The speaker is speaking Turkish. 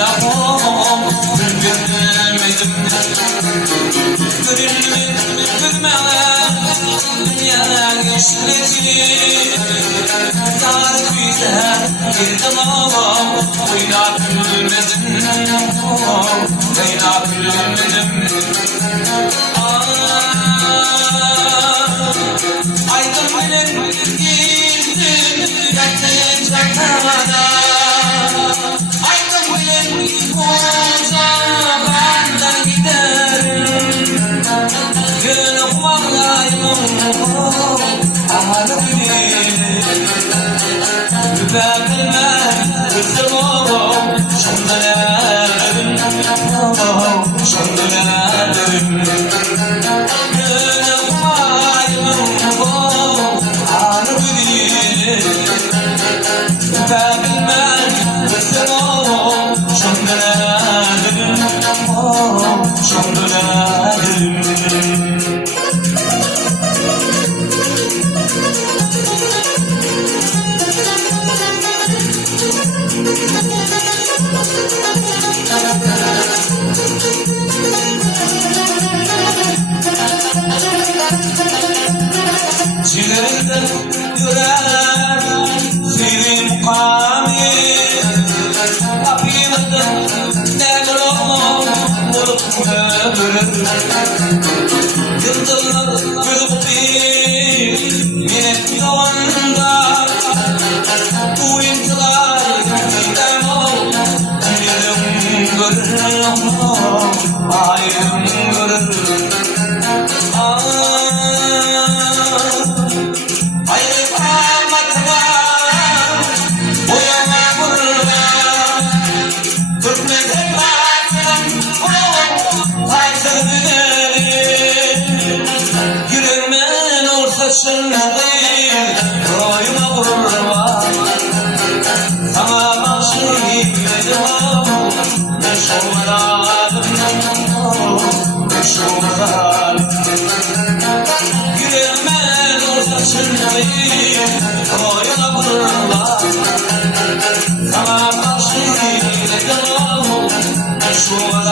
oynamam Gülmedim Gülmedim Gülmedim Dünya geçmedi Yar güzel girdim ağam Oyna gülmedim Oyna gülmedim Aydın benim gittim Yatacak havada Aydın benim uzaklardan giderim Gönlüm bağlayım Ağrı bilir Güvenme kızım oğlum Şundan ederim Şundan ederim Gönlüm bağlayım Ağrı bilir Güvenme kızım oğlum Şundan ederim Şundan ederim Ciğerinden yürer Zihni mukami Kapıyımda Negrolum Bulup ömrüm Yıldızlar gülüp bir Minet yolunda Bu intilar Giden ol Ayrım görürüm Ayrım görürüm Yüreğime nur saçındı Koyma vurma Sana karşı gitmedim Meşhurladım Meşhurladım Yüreğime nur saçındı Koyma vurma Sana karşı gitmedim Meşhurladım